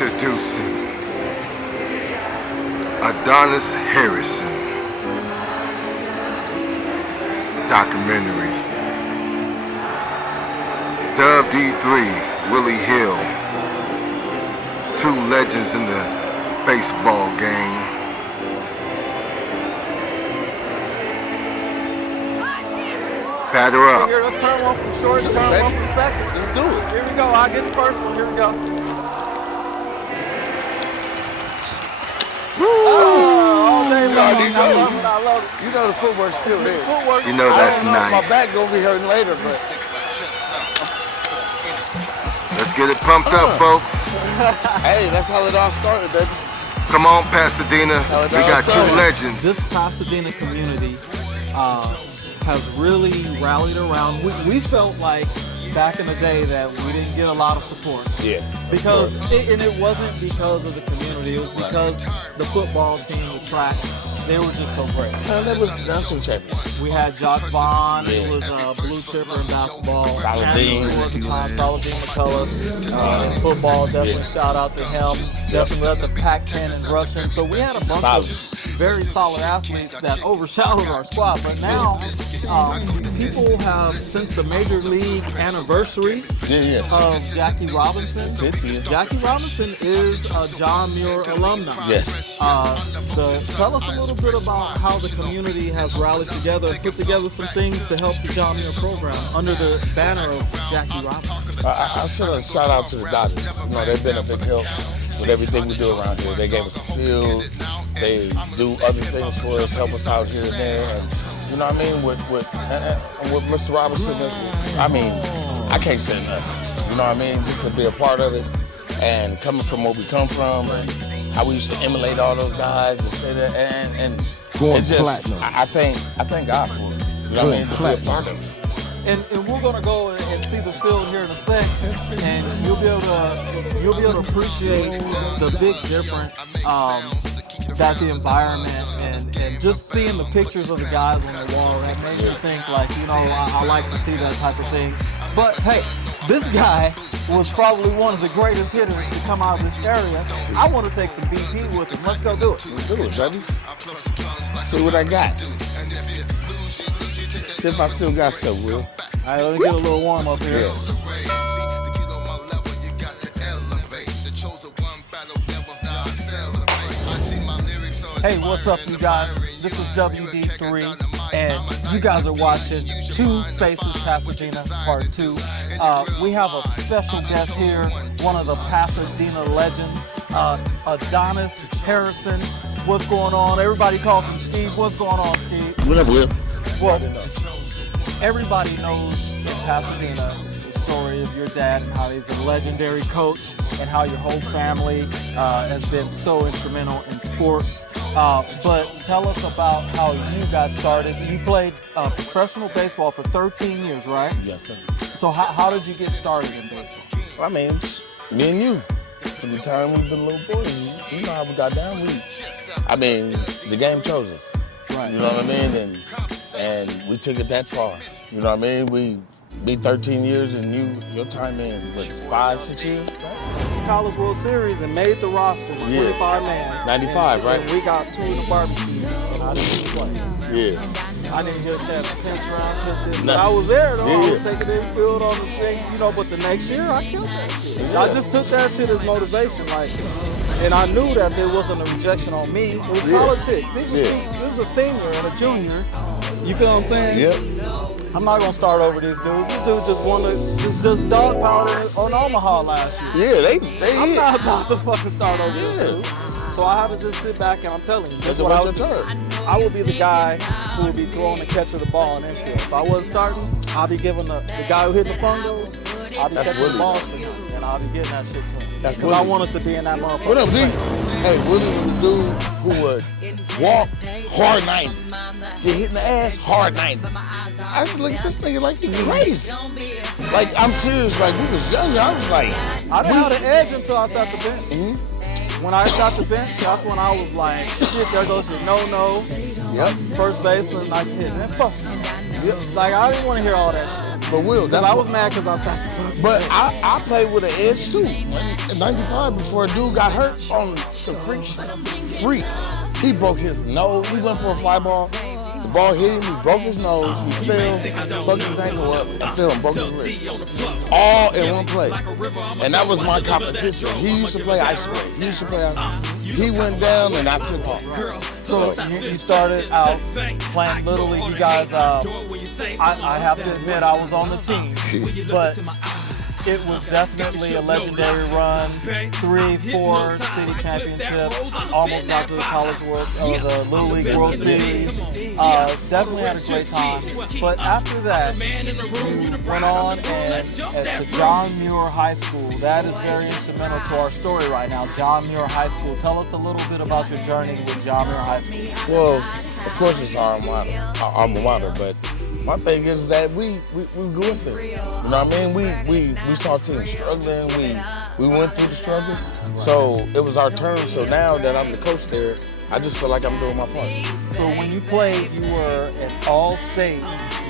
Introducing Adonis Harrison documentary. WD3, Willie Hill, two legends in the baseball game. Batter up. Here, let's turn one from short, turn one from second. Let's do it. Here we go. I'll get the first one. Here we go. Oh, all day long. I love it. You know the footwork's still there. Footwork. You know that's I don't know if nice. my back gonna be hurting later, but Let's get it pumped up, folks. hey, that's how it all started, baby. Come on, Pasadena. how it We all got two started. legends. This Pasadena community has really rallied around. We felt like back in the day that we didn't get a lot of support. Yeah. Because, and it wasn't because of the community, it was because the football team, the track, they were just so great. Man, that was national champion. We had Jock Vaughn, who was a blue chipper in basketball. Saladin. Saladin McCullough. In football, definitely shout out to him. Definitely led the Pac-10 in rushing. So we had a bunch of very solid athletes that overshadowed our squad. But now, people have, since the Major League anniversary of Jackie Robinson, Jackie Robinson is a John Muir alumni. Yes. Tell us a little bit about how the community has rallied together and put together some things to help the John Muir program under the banner of Jackie Robinson. I should have shout out to the Dodgers. You know, they've been a big help with everything we do around here. They gave us a field. They do other things for us, help us out here and there. And, you know what I mean? With Mr. Robinson, I can't say nothing. You know what I mean? Just to be a part of it and coming from where we come from and how we used to emulate all those guys and say that and Going it's just, platinum. I thank God for it. You know what I mean? To be a part of it. And we're gonna go and see the field here in a sec, and you'll be able to appreciate the big difference that the environment and just seeing the pictures of the guys on the wall, that makes me think like, you know, I like to see that type of thing. But hey, this guy was probably one of the greatest hitters to come out of this area. I want to take some BP with him. Let's go do it. Let's do it, baby. See what I got. See if I still got some, Will. All right, let me get a little warm up here. Yeah. Hey, what's up, you guys? This is WD3, and you guys are watching Two Faces Pasadena Part 2. We have a special guest here, one of the Pasadena legends, Adonis Harrison. What's going on? Everybody calls him Steve. What's going on, Steve? What up, Will? Well, everybody knows in Pasadena the story of your dad and how he's a legendary coach and how your whole family has been so instrumental in sports. But tell us about how you got started. You played professional baseball for 13 years, right? Yes, sir. So how did you get started in baseball? Well, I mean, me and you. From the time we've been little boys, you know how we got down. The game chose us. Right. You know what I mean? And we took it that far. You know what I mean? We be 13 years and your time in, 5, 6 years? College World Series and made the roster, 25 man. 95, right? And we got 2 in the barbecue, and I didn't play. Yeah. I didn't get a chance to pinch around, pinch it. But Nothing. I was there though. Yeah. I was taking the infield on the thing, you know. But the next year, I killed that shit. Yeah. I just took that shit as motivation, like, and I knew that there wasn't a rejection on me. It was politics. This is a senior and a junior. You feel what I'm saying? Yep. I'm not gonna start over these dudes. This dude just won this dog powder on Omaha last year. Yeah, they I'm not about to fucking start over this Yeah. dude. So I had to just sit back and I'm telling you, That's that's the what I your would do. turn. I will be the guy who will be throwing the catcher the ball in infield. If I wasn't starting, I'll be giving the guy who hitting the fungos, I'll be That's catching Willie. the ball for him, and I'll be getting that shit to him. That's Because I Willie. wanted to be in that motherfucker. What up, D? Hey, Willie was a dude who would walk hard 90. Get hit in the ass, hard 90. I used to look at this nigga like he crazy. Like, I'm serious, like, we was younger, I was like... I didn't have the edge until I sat the bench. When I got the bench, that's when I was like, shit, there goes your no-no. Yep. First baseman, nice hit. Man, fuck you. Yep. Like, I didn't want to hear all that shit. But Will, Because that's I was mad because I sacked. But I played with an edge too. In '95, before a dude got hurt on some freak. He broke his nose. We went for a fly ball. The ball hit him. He broke his nose. He fell, fucked his ankle up, and fell and broke his wrist. All in one play. And that was my competition. He used to play ice skate. He went down and I took off. So you started out playing Little League. You guys, I have to admit, I was on the team, but it was definitely a legendary run. 3-4 city championships, almost got to the College World, the Little League World Series. Definitely had a great time. But after that, you went on and to John Muir High School. That is very instrumental to our story right now. John Muir High School. Tell us a little bit about your journey with John Muir High School. Well, of course it's our alma mater, but my thing is that we grew up there. You know what I mean? We saw teams struggling. We went through the struggle. So it was our turn. So now that I'm the coach there, I just feel like I'm doing my part. So when you played, you were at All-State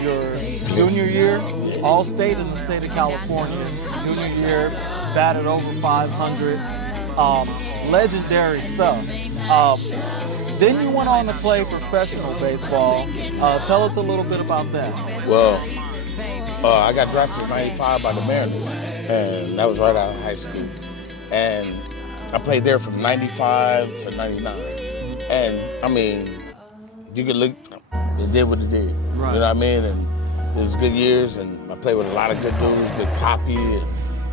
your junior year, All-State in the state of California. Junior year, batted over 500. Legendary stuff. Then you went on to play professional baseball. Tell us a little bit about that. Well, I got drafted in '95 by the Mariners, and that was right out of high school. And I played there from '95 to '99. And I mean, you could look, it did what it did. Right. You know what I mean? And it was good years, and I played with a lot of good dudes, Big Poppy, and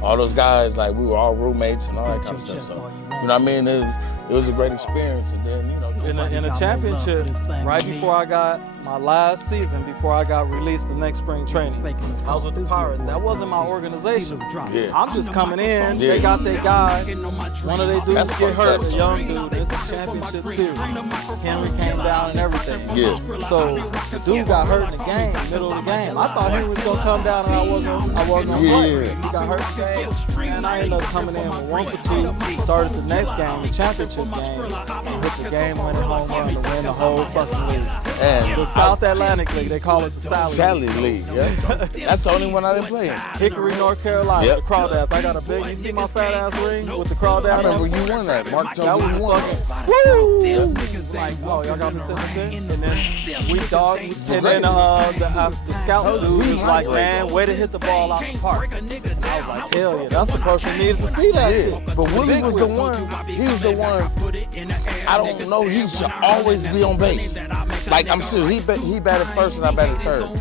all those guys. Like, we were all roommates and all that kind of stuff. So, you know what I mean? It was a great experience, and then, you know. In a championship, right before I got my last season, before I got released the next spring training, I was with the Pirates. That wasn't my organization. Yeah. I'm just coming in. Yeah. They got their guy. One of their dudes get hurt, a young dude. It's a championship series. Henry came down and everything. Yeah. So the dude got hurt in the game, middle of the game. I thought Henry was gonna come down and I wasn't gonna play. He got hurt in the game, and I ended up coming in with 1 for 2. Started the next game, the championship game, and hit the game-winning home run to win the whole fucking league. And the South Atlantic League, they call it the Sally League. Yeah. That's the only one I didn't play in. Hickory, North Carolina, Yep. the crawdads. I got a big, you see my fat ass ring with the crawdad? I remember you won that. Mark That told was me you won. fucking, woo! Like, oh, y'all got me sitting there? And then we dogged, and then the scout dude was like, man, way to hit the ball out the park. I was like, hell yeah, that's the person who needs to see that shit. But Willie was the one, he was the one, I don't know, he should always be on base. Like, I'm sure he batted first and I batted third.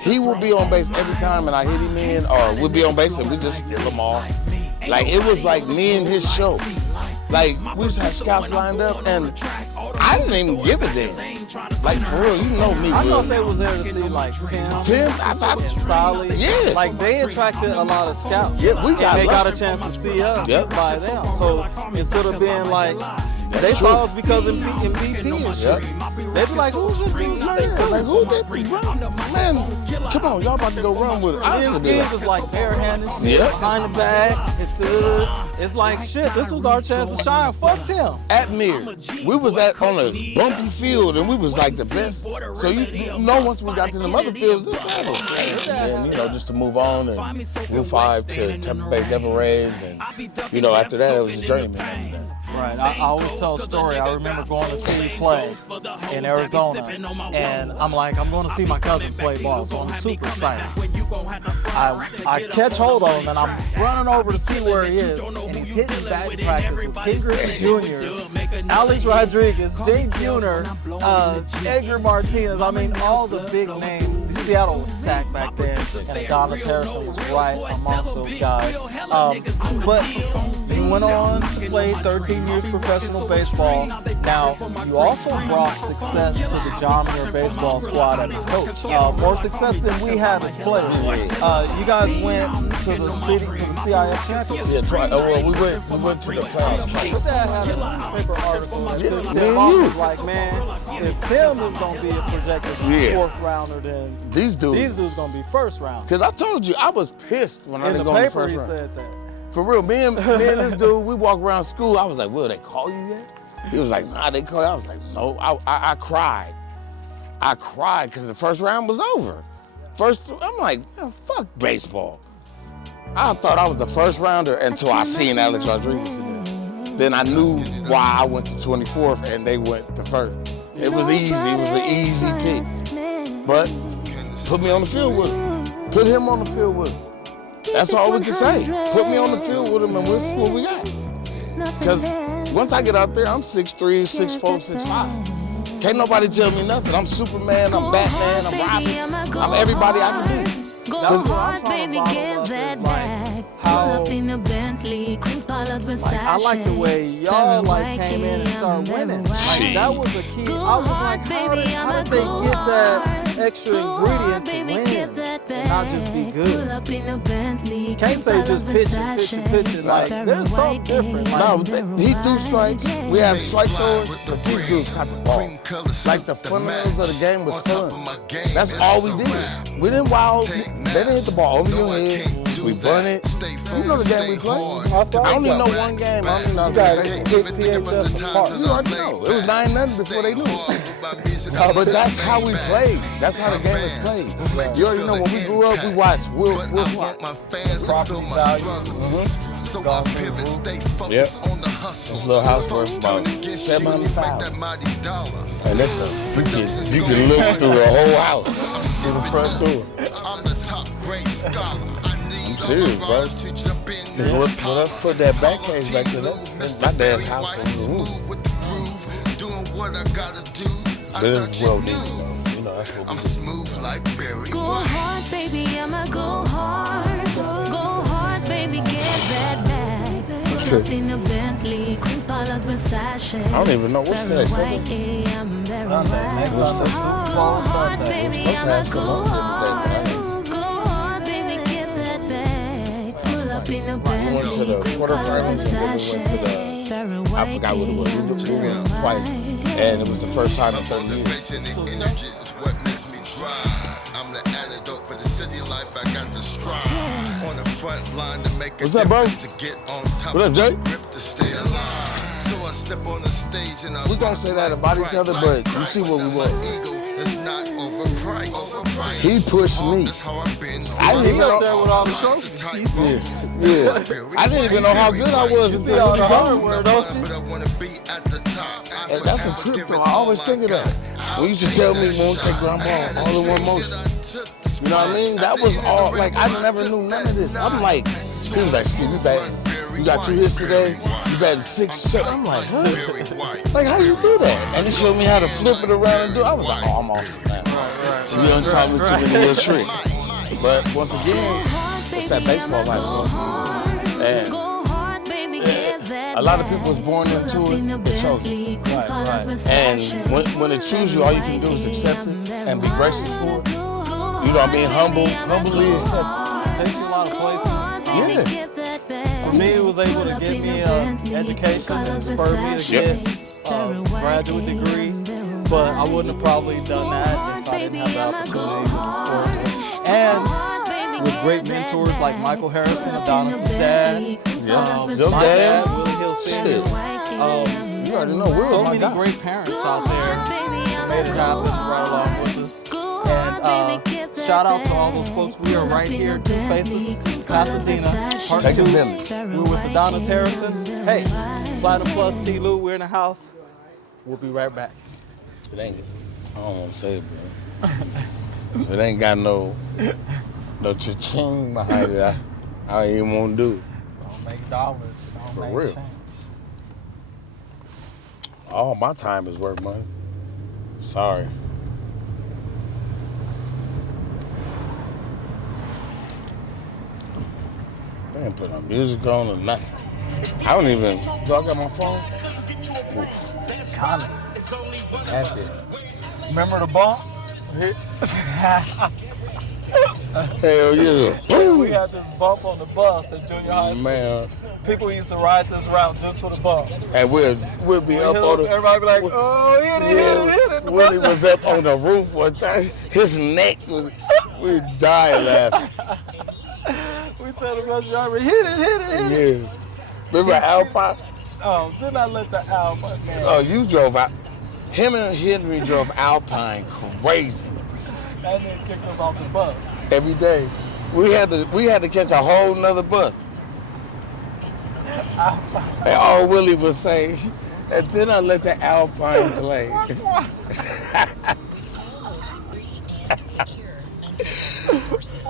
He will be on base every time and I hit him in, or we'll be on base and we just steal them all. Like, it was like me and his show. Like, we just had scouts lined up and I didn't even give a damn. Like, for real, you know me, I Will. thought they was there to see like Tim, I thought, Solly. yeah. Like, they attracted a lot of scouts. Yeah, we got and they got lucky. a chance to see us Yep. by them. So instead of being like, they true. saw us because in BP and shit. Yep. They'd be like, who's this dude's name? Like, who did man, come on, y'all about to go run with it. I His should be skills like, is like barehanded shit, Yep. behind the bag. It's like, shit, this was our chance to shine. Fuck him. at Muir, we was on a bumpy field and we was like the best. So you know, once we got to the other fields, this bad was scary. And you know, just to move on and Rule 5 to Tampa Bay Devil Rays, and you know, after that it was a journeyman. Right, I always tell a story. I remember going to see you play in Arizona, and I'm like, I'm going to see my cousin play ball, so I'm super excited. I catch hold of him, and I'm running over to see where he is, and he's hitting batting practice with King Griffey Jr., Alex Rodriguez, Jay Buhner, Edgar Martinez. I mean, all the big names. Seattle was stacked back then, and Adonis Harrison was right amongst those guys. But you went on to play 13 years professional baseball. Now, you also brought success to the John Muir baseball squad as a coach. More success than we had as players. You guys went to the CIF championship. Yeah, well, we went to the playoffs. Your dad had a newspaper article and Yeah, Tim me and Moss you. was like, man, if Tim is going to be a projected fourth rounder, then These dudes gonna be first round. Cause I told you, I was pissed when I In didn't the go in the paper, first he round. said that. For real, me and this dude, we walk around school. I was like, "Will they call you yet?" He was like, "Nah, they call you." I was like, "No." I cried. I cried because the first round was over. First, I'm like, man, fuck baseball. I thought I was a first rounder until I seen Alex Rodriguez in there. Then I knew why I went to 24th and they went to first. It was easy. It was an easy pick. But put me on the field with him. Put him on the field with him. That's all we can say. Put me on the field with him and we'll see what we got. Because once I get out there, I'm 6'3", 6'4", 6'5". Can't nobody tell me nothing. I'm Superman, I'm Batman, I'm Robin. I'm everybody I can be. That's what I'm trying to bottle up is like how, like, I like the way y'all like came in and started winning. Like that was a key. I was like, how did they get that extra ingredient to win and not just be good? Can't say just pitching. Like there's something different. Like, no, he threw strikes. We had strike throwers, but these dudes caught the ball. Like the fundamentals of the game was fun. That's all we did. We didn't wild. They didn't hit the ball over your head. We run it. You know the game we play. I don't even know one game. I don't even know the game. You already know. It was 9-0 before they knew it. But that's how we played. That's how the game is played. You already know when we grew up, we watched Will property value. Yep. This little house worth about $700,000. And that's you can look through the whole house through the front door. I'm serious, bro. When I put that back cage back to that, my dad's house on the roof. But it's well needed, though. You know, that's what we smooth like berry. Go hard, baby, I'ma go hard. Go hard, baby, get that bag. Pull up in a Bentley, cream colored Versace. I don't even know what's today, Sunday? Sunday, next Sunday, Super Bowl Sunday. We're supposed to have some other today, but we went to the quarterfinals and then we went to the, I forgot what it was. We went twice, and it was the first time in 30 years. What's up, bro? What up, Jay? We gonna say that about each other, but you see what we want. He pushed me. I didn't even know there with all the trophies. Yeah. I didn't even know how good I was until he told me. And that's a trip, though. I always think of that. When you used to tell me, "Won't take ground ball all in one motion." You know what I mean? That was all. Like I never knew none of this. I'm like, he was like, "Steve, you batting? You got 2 hits today. You batting 6, 7." I'm like, huh? Like how you do that? And he showed me how to flip it around and do it. I was like, oh, I'm awesome, man. You don't taught me too many little tricks. But once again, it's that baseball life. And a lot of people was born into it, but chose it. Right. And when it chooses you, all you can do is accept it and be gracious for it. You know what I mean? Humbly accept it. It takes you a lot of places. Yeah. For me, it was able to give me an education and spurred me to get a graduate degree. But I wouldn't have probably done that if I didn't have the opportunities in the sports. And with great mentors like Michael Harrison, Adonis' dad, my dad, Willie Hill Sr. You already know Will. So many great parents out there who made it happen right along with us. And shout out to all those folks. We are right here, Two Faces, Pasadena, Part 2. We're with Adonis Harrison. Hey, Platinum Plus, T. Lou, we're in the house. We'll be right back. It ain't, I don't want to say it, bro. It ain't got no cha-ching behind it. I ain't even want to do it. Don't make dollars. Don't For make real. change. All my time is worth money. Sorry. They ain't put no music on or nothing. I don't even, do I got my phone? Honest. Happy. Remember the bump? Hell yeah. We had this bump on the bus at junior high school. Man. People used to ride this route just for the bump. And we'll be up on the... Everybody be like, oh, hit it. Willie was up on the roof one time. His neck was... We died laughing. We tell the bus driver, hit it. Yeah. Remember Alpine? Oh, didn't I let the Alpine, man? Oh, you drove out. Him and Henry drove Alpine crazy. And then kicked us off the bus. Every day. We had to catch a whole nother bus. And all Willie would say, and then I let the Alpine play.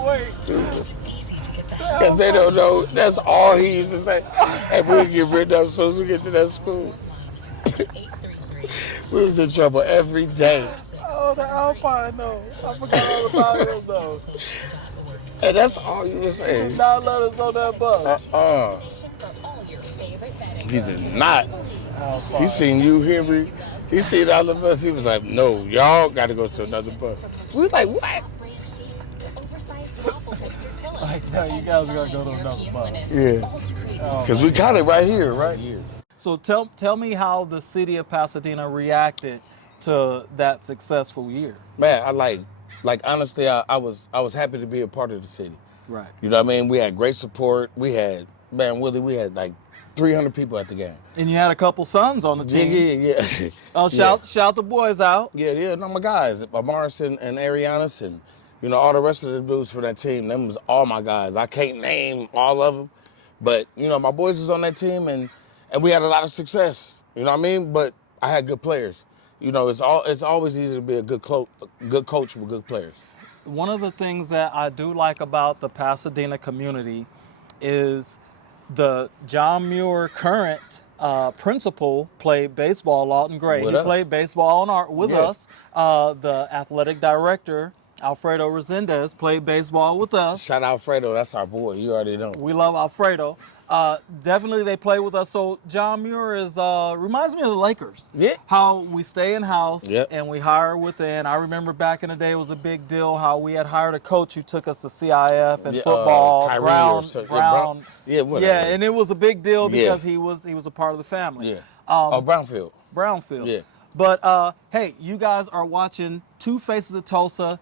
Wait. Stupid. Because they don't know, that's all he used to say. And we would get written up as soon as we get to that school. We was in trouble every day. Oh, the Alpine, though. I forgot all about him, though. And that's all you were saying. He did not let us on that bus. He did not. Alpine. He seen you, Henry. He seen all of us. He was like, no, y'all got to go to another bus. We was like, what? Like, no, you guys got to go to another bus. Yeah. Because we got it right here, right here. So tell me how the city of Pasadena reacted to that successful year. Man, I like honestly, I was happy to be a part of the city. Right. You know what I mean? We had great support. We had like 300 people at the game. And you had a couple sons on the team. Yeah. Oh, shout the boys out. Yeah, no, my guys, Morris and Arianis and, you know, all the rest of the dudes for that team. Them was all my guys. I can't name all of them, but, you know, my boys was on that team and we had a lot of success. You know what I mean? But I had good players. You know, it's always easy to be a good coach with good players. One of the things that I do like about the Pasadena community is the John Muir current principal played baseball at Lawton Gray. He played baseball with us. The athletic director, Alfredo Resendez, played baseball with us. Shout out Alfredo, that's our boy. You already know. We love Alfredo. Definitely they play with us. So John Muir reminds me of the Lakers. Yeah. How we stay in-house Yep. and we hire within. I remember back in the day it was a big deal how we had hired a coach who took us to CIF and football. Kyrie Brown. Yeah, whatever. Yeah, and it was a big deal because he was a part of the family. Yeah. Brownfield. Brownfield. Yeah. But hey, you guys are watching Two Faces of Tulsa.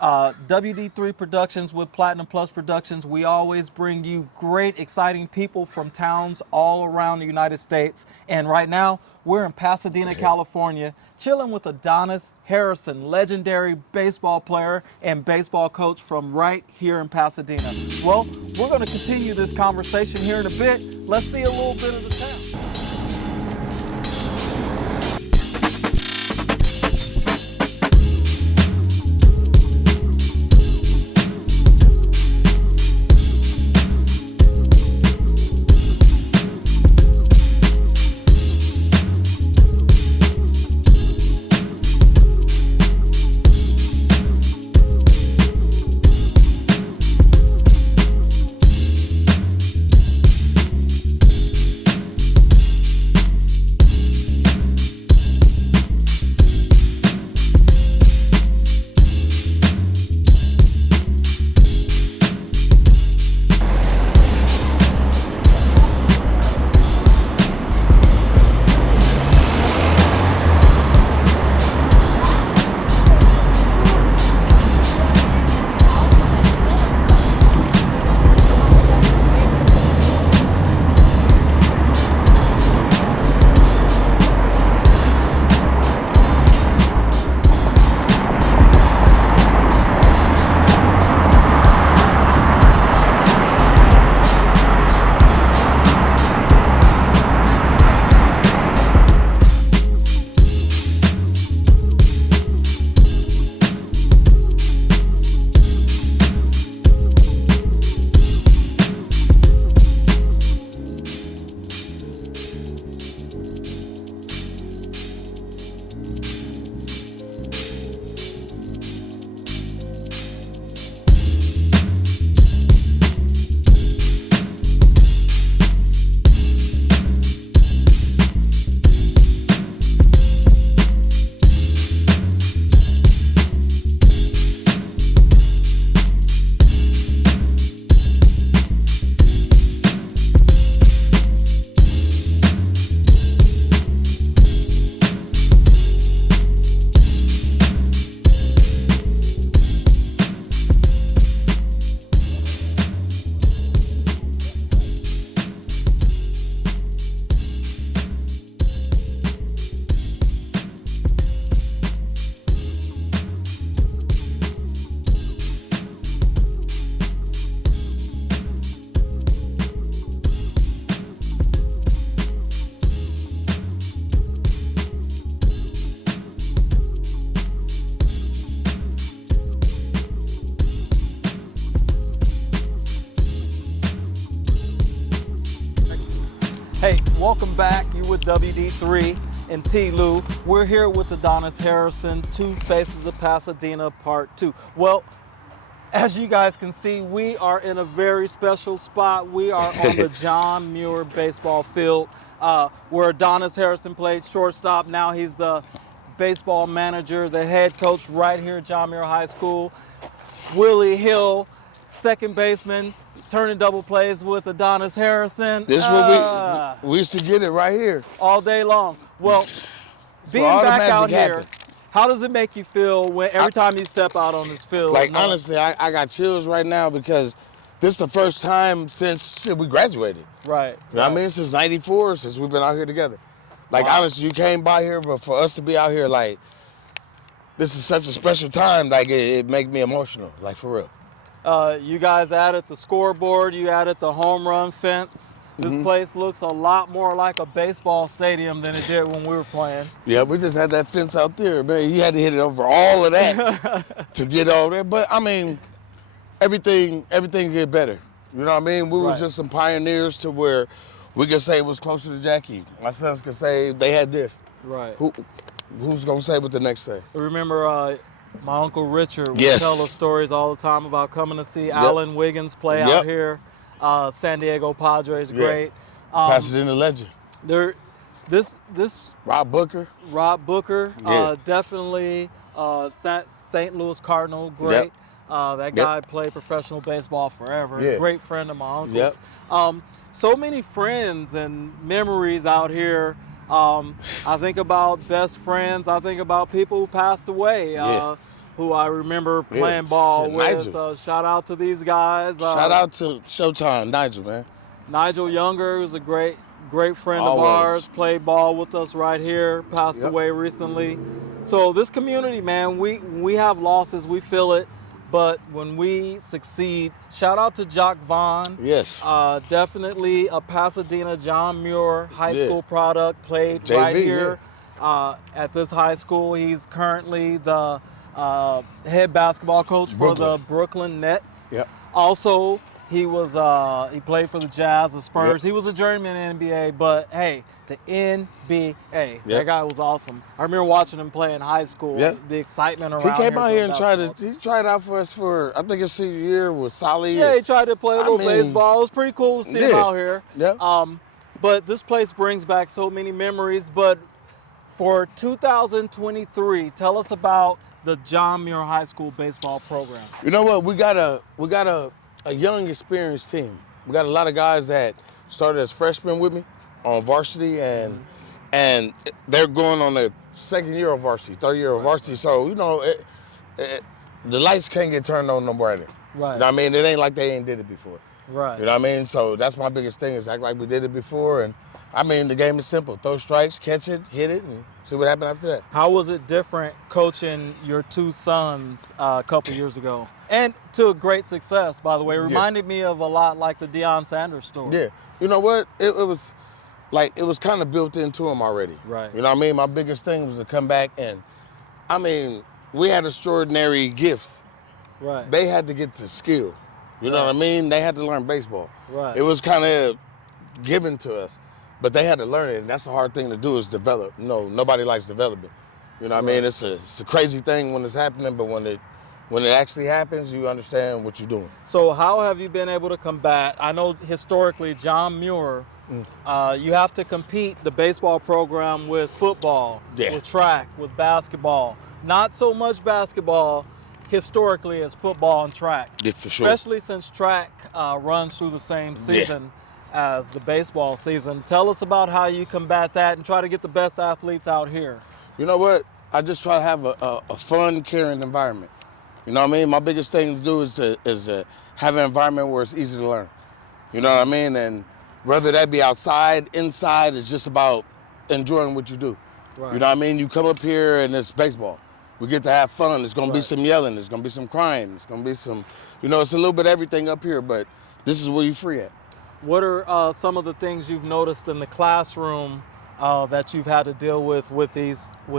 WD3 Productions with Platinum Plus Productions. We always bring you great, exciting people from towns all around the United States. And right now, we're in Pasadena, California, chilling with Adonis Harrison, legendary baseball player and baseball coach from right here in Pasadena. Well, we're going to continue this conversation here in a bit. Let's see a little bit of the town. Hey, welcome back. You with WD3 and T. Lou. We're here with Adonis Harrison, Two Faces of Pasadena Part 2. Well, as you guys can see, we are in a very special spot. We are on the John Muir baseball field, where Adonis Harrison played shortstop. Now he's the baseball manager, the head coach right here at John Muir High School. Willie Hill, second baseman, turning double plays with Adonis Harrison. This is what we used to get it right here. All day long. Well, being all the back out magic here, happened. how does it make you feel when every time you step out on this field? Like, knowing- honestly, I got chills right now because this is the first time since we graduated. Right. You know what I mean? Since '94, since we've been out here together. Like, Wow. honestly, you came by here, but for us to be out here, like, this is such a special time. Like, it make me emotional, like, for real. You guys added the scoreboard, you added the home run fence. This place looks a lot more like a baseball stadium than it did when we were playing. Yeah, we just had that fence out there, man. You had to hit it over all of that to get over there. But, I mean, everything get better. You know what I mean? We was Right. just some pioneers to where we could say it was closer to Jackie. My sons could say they had this. Right. Who's going to say what the next say? Remember my Uncle Richard would Yes. tell us stories all the time about coming to see Alan Wiggins play Yep. out here. San Diego Padres, Yeah. great. Pasadena legend. This Rob Booker. Rob Booker, Yeah. definitely St. Louis Cardinal, great. Yep. That guy played professional baseball forever. Yeah. Great friend of my uncle's. Yep. So many friends and memories out here. I think about best friends. I think about people who passed away, Yeah. who I remember playing Yeah. ball Shit, with. Nigel. Shout out to these guys. Shout out to Showtime, Nigel, man. Nigel Younger, who's a great friend of Always. ours, played ball with us right here, passed Yep. away recently. So this community, man, we have losses, we feel it, but when we succeed, shout out to Jock Vaughn. Yes. Definitely a Pasadena John Muir high Yeah. school product, played JV, right here at this high school. He's currently the head basketball coach for the Brooklyn Nets. Yep. Also, he played for the Jazz, the Spurs. Yep. He was a journeyman in the NBA, but hey, the NBA, that Yep. guy was awesome. I remember watching him play in high school. Yep. The excitement around He came out for here and basketball. he tried out for us for, I think his senior year with Solly. Yeah, he tried to play a little I mean, baseball. It was pretty cool to see him yeah. out here. Yep. But this place brings back so many memories. But for 2023, tell us about the John Muir High School baseball program. You know what? We got a young, experienced team. We got a lot of guys that started as freshmen with me on varsity, and they're going on their second year of varsity, third year of varsity. So you know, the lights can't get turned on no brighter. Right. You know what I mean? It ain't like they ain't did it before. Right. You know what I mean? So that's my biggest thing is act like we did it before. And I mean, the game is simple: throw strikes, catch it, hit it, and see what happened after that. How was it different coaching your two sons a couple years ago? And to a great success, by the way. It reminded me of a lot like the Deion Sanders story. Yeah. You know what? It was kind of built into him already. Right. You know what I mean? My biggest thing was to come back and, I mean, we had extraordinary gifts. Right. They had to get to skill. You know what I mean? They had to learn baseball. Right. It was kind of given to us, but they had to learn it, and that's a hard thing to do is develop. You know, nobody likes development. You know what I mean? It's a crazy thing when it's happening, but when it actually happens, you understand what you're doing. So how have you been able to combat? I know historically John Muir, you have to compete the baseball program with football, Yeah. with track, with basketball. Not so much basketball historically as football and track. Yeah, for sure. Especially since track runs through the same season as the baseball season. Tell us about how you combat that and try to get the best athletes out here. You know what? I just try to have a fun, caring environment. You know what I mean? My biggest thing to do is to have an environment where it's easy to learn. You know what I mean? And whether that be outside, inside, it's just about enjoying what you do. Right. You know what I mean? You come up here and it's baseball. We get to have fun. There's going to be some yelling. There's going to be some crying. There's going to be some, you know, it's a little bit of everything up here, but this is where you're free at. What are some of the things you've noticed in the classroom that you've had to deal with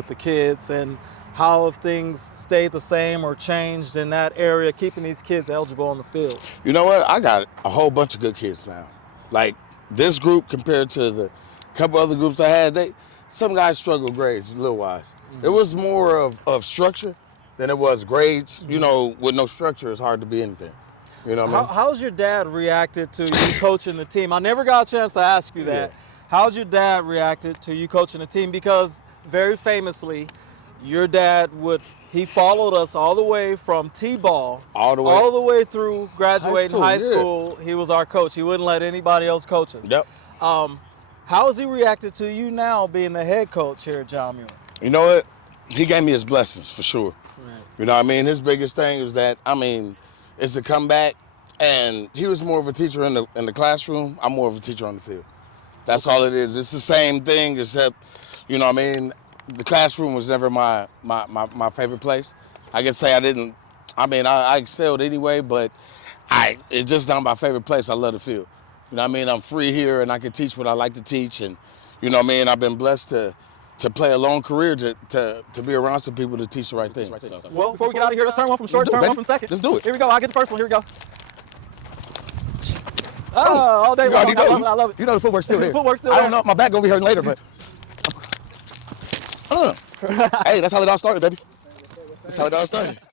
the kids, and how have things stayed the same or changed in that area, keeping these kids eligible on the field? You know what? I got a whole bunch of good kids now. Like, this group compared to the couple other groups I had, some guys struggled grades little wise. It was more of structure than it was grades. You know, with no structure, it's hard to be anything. You know what I mean? How's your dad reacted to you coaching the team? I never got a chance to ask you that. Yeah. How's your dad reacted to you coaching the team? Because very famously, your dad he followed us all the way from T-ball All the way through graduating high school. He was our coach. He wouldn't let anybody else coach us. Yep. How has he reacted to you now being the head coach here at John Muir? You know what? He gave me his blessings for sure. Right. You know what I mean? His biggest thing is that, is to come back, and he was more of a teacher in the classroom. I'm more of a teacher on the field. That's all it is. It's the same thing, except, you know what I mean? The classroom was never my favorite place. I can say I excelled anyway, but it's just not my favorite place. I love the field. You know what I mean? I'm free here, and I can teach what I like to teach, and you know what I mean? I've been blessed to play a long career to be around some people to teach the right thing. So. Well, before we get out of here, let's turn one from short, turn one from second. Let's do it. Here we go. I'll get the first one. Here we go. Oh, all day long. I love it. You know the footwork's still here. The footwork's still I there. don't know. My back gonna be hurting later, but. Hey, that's how it all started, baby. That's how it all started.